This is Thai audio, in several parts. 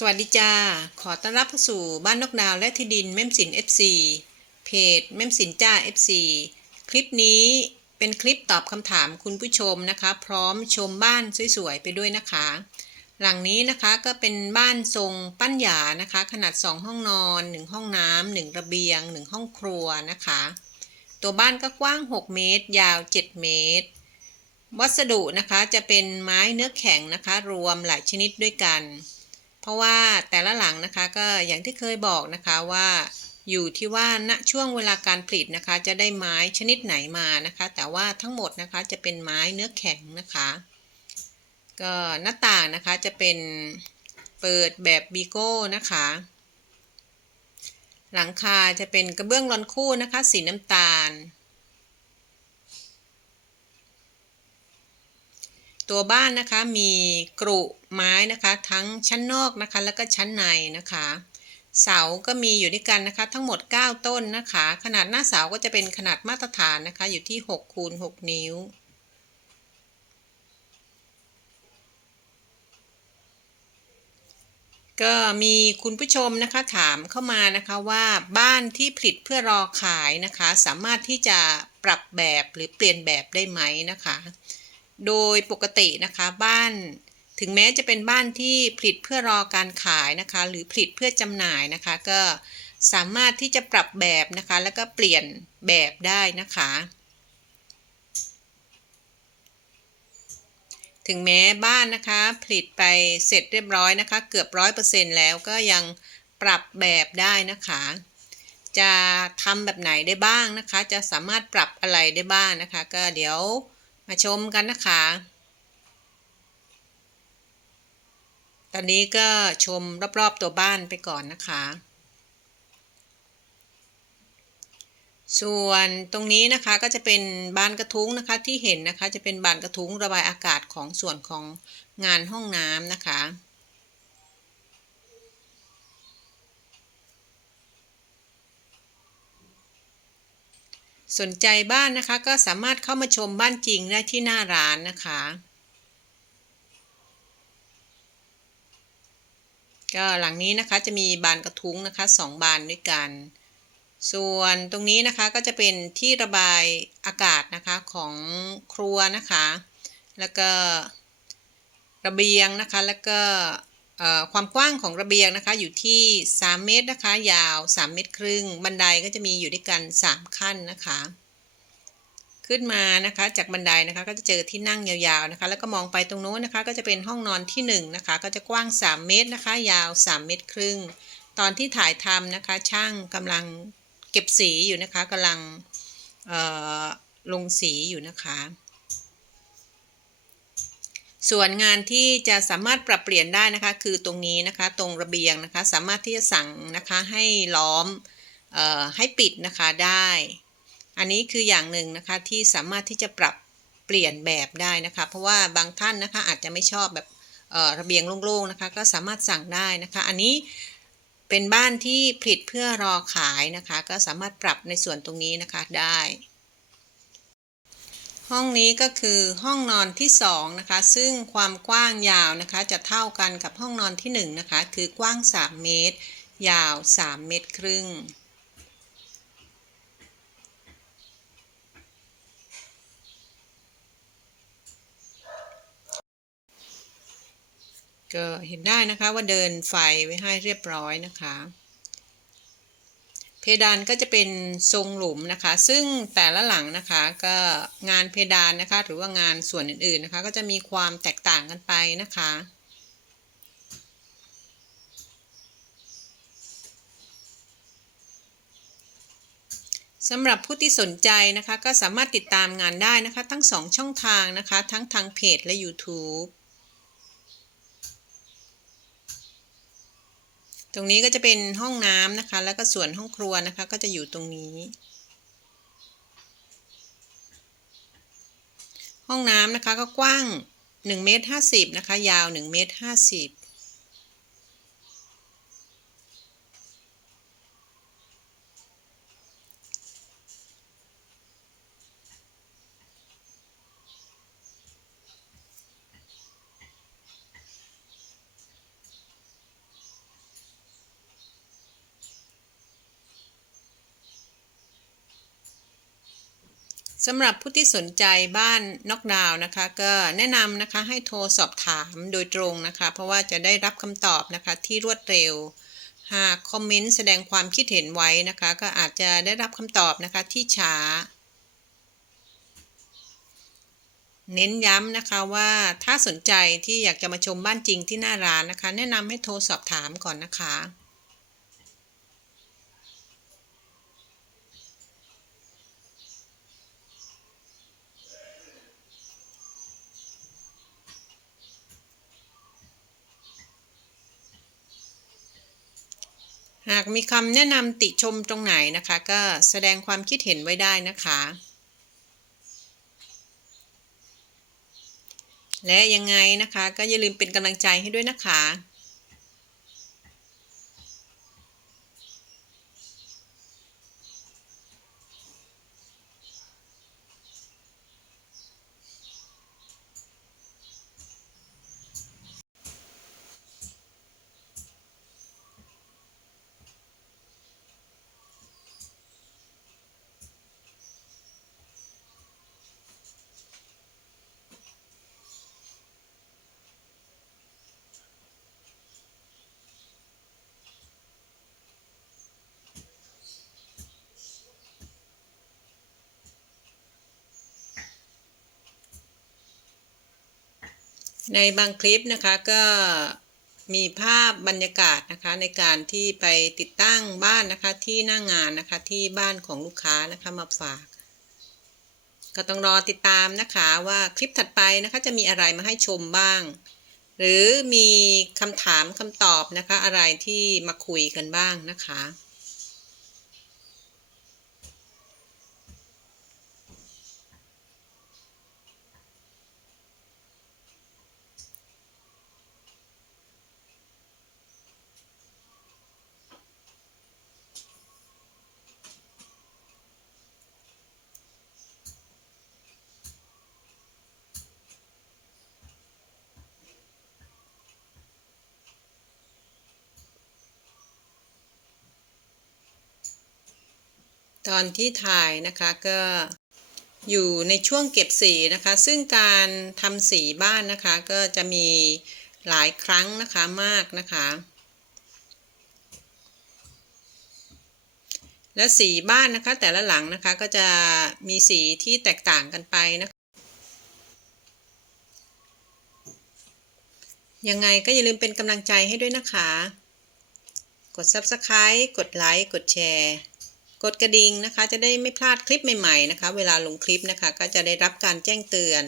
สวัสดีจ้า ขอต้อนรับเข้าสู่บ้านนกดาวและที่ดินแม่มสิน FC เพจแม่มสินจ้า FC คลิปนี้เป็นคลิปตอบคำถามคุณผู้ชมนะคะ พร้อมชมบ้านสวยๆไปด้วยนะคะ หลังนี้นะคะก็เป็นบ้านทรงปั้นหยานะคะ ขนาด 2 ห้องนอน 1 ห้องน้ำหนึ่งระเบียง 1 ห้องครัวนะคะ ตัวบ้านก็กว้าง 6 เมตร ยาว 7 เมตร วัสดุนะคะจะเป็นไม้เนื้อแข็งนะคะ รวมหลายชนิดด้วยกัน เพราะว่าแต่ละหลังนะคะก็อย่างที่เคยบอกนะคะว่าอยู่ที่ว่าณช่วงเวลาการผลิตนะคะ จะได้ไม้ชนิดไหนมานะคะ แต่ว่าทั้งหมดนะคะจะเป็นไม้เนื้อแข็งนะคะ ก็หน้าต่างนะคะจะเป็นเปิดแบบบีโก้นะคะ หลังคาจะเป็นกระเบื้องรอนคู่นะคะ สีน้ำตาล ตัวบ้านนะคะมีกรุไม้นะคะทั้งชั้นนอกนะคะแล้วก็ชั้นในนะคะ เสาก็มีอยู่ด้วยกันนะคะ ทั้งหมด 9 ต้นนะคะ ขนาดหน้าเสาก็จะเป็นขนาดมาตรฐานนะคะ อยู่ที่6คูณ6นิ้วก็มีคุณผู้ชมนะคะถามเข้ามานะคะว่าบ้านที่ผลิตเพื่อรอขายนะคะ สามารถที่จะปรับแบบหรือเปลี่ยนแบบได้ไหมนะคะ โดยปกตินะคะบ้านถึงแม้จะเป็นบ้านที่ผลิตเพื่อรอการขายนะคะ หรือผลิตเพื่อจำหน่ายนะคะ ก็สามารถที่จะปรับแบบนะคะ แล้วก็เปลี่ยนแบบได้นะคะ ถึงแม้บ้านนะคะผลิตไปเสร็จเรียบร้อยนะคะ เกือบร้อยเปอร์เซ็นต์แล้วก็ยังปรับแบบได้นะคะ จะทำแบบไหนได้บ้างนะคะ จะสามารถปรับอะไรได้บ้างนะคะ ก็เดี๋ยว มาชมกันนะคะ ตอนนี้ก็ชมรอบๆตัวบ้านไปก่อนนะคะ ส่วนตรงนี้นะคะก็จะเป็นบานกระทุ้งนะคะที่เห็นนะคะจะเป็นบานกระทุ้งระบายอากาศของส่วนของงานห้องน้ำนะคะ สนใจบ้านนะคะก็สามารถเข้ามาชมบ้านจริงได้ที่หน้าร้านนะคะ ก็หลังนี้นะคะจะมีบานกระทุ้งนะคะสองบานด้วยกัน ส่วนตรงนี้นะคะก็จะเป็นที่ระบายอากาศนะคะของครัวนะคะ แล้วก็ระเบียงนะคะแล้วก็ ความกว้างของระเบียงนะคะอยู่ที่ 3 เมตรนะคะ ยาว 3 เมตรครึ่ง บันไดก็จะมีอยู่ด้วยกัน 3 ขั้นนะคะ ขึ้นมานะคะจากบันไดนะคะก็จะเจอที่นั่งยาวๆนะคะ แล้วก็มองไปตรงโน้นนะคะ ก็จะเป็นห้องนอนที่1นนะคะก็จะกว้าง 3 เมตรนะคะ ยาว 3 เมตรครึ่ง ตอนที่ถ่ายทำนะคะ ช่างกำลังเก็บสีอยู่นะคะกำลังลงสีอยู่นะคะ ส่วนงานที่จะสามารถปรับเปลี่ยนได้นะคะ คือตรงนี้นะคะตรงระเบียงนะคะ สามารถที่จะสั่งนะคะให้ล้อมออให้ปิดนะคะได้ อันนี้คืออย่างหนึ่งนะคะที่สามารถที่จะปรับเปลี่ยนแบบได้นะคะ เพราะว่าบางท่านนะคะอาจจะไม่ชอบแบบระเบียงโล่งๆนะคะ ก็สามารถสั่งได้นะคะ อันนี้เป็นบ้านที่ผลิตเพื่อรอขายนะคะ ก็สามารถปรับในส่วนตรงนี้นะคะได้ ห้องนี้ก็คือห้องนอนที่2นะคะ ซึ่งความกว้างยาวนะคะ จะเท่ากันกับห้องนอนที่1นะคะ คือกว้าง 3 เมตร ยาว 3 เมตรครึ่ง ก็เห็นได้นะคะว่าเดินไฟไว้ให้เรียบร้อยนะคะ เพดานก็จะเป็นทรงหลุมนะคะ ซึ่งแต่ละหลังนะคะก็งานเพดานนะคะ หรือว่างานส่วนอื่นๆนะคะ ก็จะมีความแตกต่างกันไปนะคะสำหรับผู้ที่สนใจนะคะ ก็สามารถติดตามงานได้นะคะ ทั้ง2ช่องทางนะคะ ทั้งทางเพจและ YouTube ตรงนี้ก็จะเป็นห้องน้ำนะคะ แล้วก็ส่วนห้องครัวนะคะ ก็จะอยู่ตรงนี้ ห้องน้ำนะคะก็กว้าง1เมตร50นะคะ ยาว1เมตร50 สำหรับผู้ที่สนใจบ้านนอกดาวน์นะคะ ก็แนะนำนะคะให้โทรสอบถามโดยตรงนะคะ เพราะว่าจะได้รับคำตอบนะคะที่รวดเร็ว หากคอมเมนต์แสดงความคิดเห็นไว้นะคะ ก็อาจจะได้รับคำตอบนะคะที่ช้า เน้นย้ำนะคะว่าถ้าสนใจที่อยากจะมาชมบ้านจริงที่หน้าร้านนะคะ แนะนำให้โทรสอบถามก่อนนะคะ หากมีคำแนะนำติชมตรงไหนนะคะ ก็แสดงความคิดเห็นไว้ได้นะคะ และยังไงนะคะก็อย่าลืมเป็นกำลังใจให้ด้วยนะคะ ในบางคลิปนะคะก็มีภาพบรรยากาศนะคะในการที่ไปติดตั้งบ้านนะคะที่หน้างงานนะคะที่บ้านของลูกค้านะคะมาฝาก ก็ต้องรอติดตามนะคะว่าคลิปถัดไปนะคะจะมีอะไรมาให้ชมบ้าง หรือมีคำถามคำตอบนะคะอะไรที่มาคุยกันบ้างนะคะ ตอนที่ถ่ายนะคะก็อยู่ในช่วงเก็บสีนะคะ ซึ่งการทำสีบ้านนะคะ ก็จะมีหลายครั้งนะคะมากนะคะ และสีบ้านนะคะ แต่ละหลังนะคะก็จะมีสีที่แตกต่างกันไปนะคะยังไงก็อย่าลืมเป็นกำลังใจให้ด้วยนะคะ กด Subscribe กดไลค์ กดแชร์ ดกระดิ่งนะคะ จะได้ไม่พลาดคลิปใหม่ๆนะคะ เวลาลงคลิปนะคะ ก็จะได้รับการแจ้งเตือน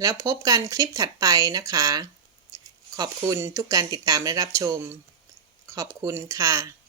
แล้วพบกันคลิปถัดไปนะคะ ขอบคุณทุกการติดตามและรับชม ขอบคุณค่ะ